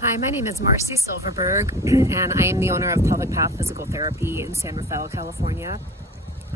Hi, my name is Marcy Silverberg, and I am the owner of Pelvic Physical Therapy in San Rafael, California.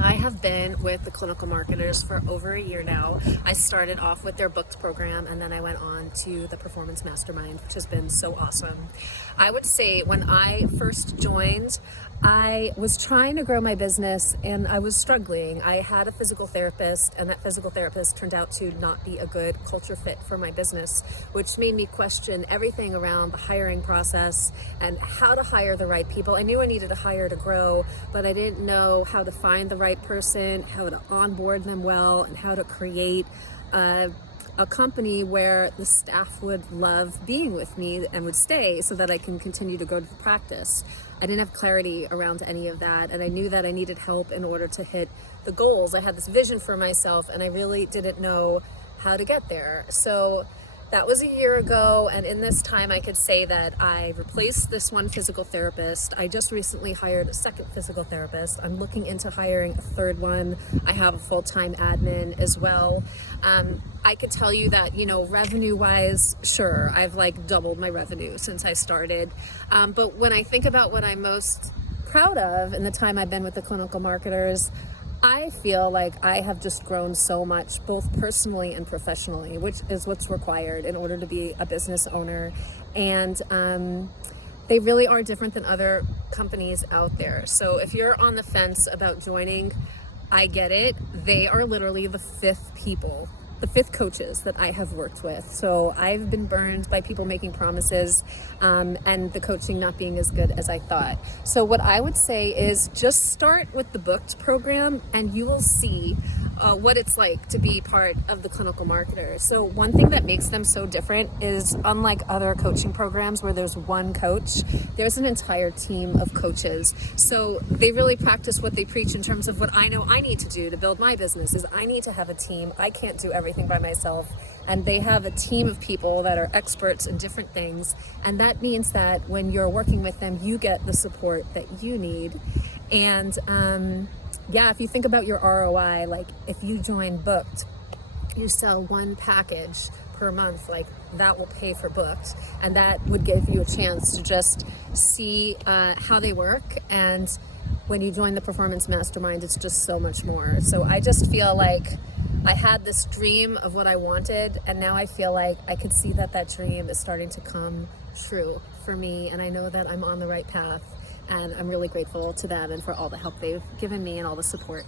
I have been with the clinical marketers for over a year now. I started off with their booked program, and then I went on to the performance mastermind, which has been so awesome. I would say when I first joined, I was trying to grow my business and I was struggling. I had a physical therapist, and that physical therapist turned out to not be a good culture fit for my business, which made me question everything around the hiring process and how to hire the right people. I knew I needed to hire to grow, but I didn't know how to find the right person, how to onboard them well, and how to create a company where the staff would love being with me and would stay so that I can continue to go to the practice. I didn't have clarity around any of that, and I knew that I needed help in order to hit the goals. I had this vision for myself, and I really didn't know how to get there. So that was a year ago, and in this time I could say that I replaced this one physical therapist. I just recently hired a second physical therapist. I'm looking into hiring a third one. I have a full-time admin as well. I could tell you that, revenue-wise, sure, I've doubled my revenue since I started. But when I think about what I'm most proud of in the time I've been with the clinical marketers, I feel like I have just grown so much, both personally and professionally, which is what's required in order to be a business owner. And they really are different than other companies out there. So if you're on the fence about joining, I get it. They are literally the fifth coaches that I have worked with. So I've been burned by people making promises and the coaching not being as good as I thought. So what I would say is just start with the booked program and you will see what it's like to be part of the clinical marketer. So one thing that makes them so different is, unlike other coaching programs where there's one coach, there's an entire team of coaches. So they really practice what they preach in terms of what I know I need to do to build my business is I need to have a team. I can't do everything by myself. And they have a team of people that are experts in different things. And that means that when you're working with them, you get the support that you need. And if you think about your ROI, if you join booked, you sell one package per month, that will pay for booked, and that would give you a chance to just see how they work. And when you join the performance mastermind, it's just so much more. So I just feel like I had this dream of what I wanted, and now I feel like I could see that dream is starting to come true for me, and I know that I'm on the right path. And I'm really grateful to them and for all the help they've given me and all the support.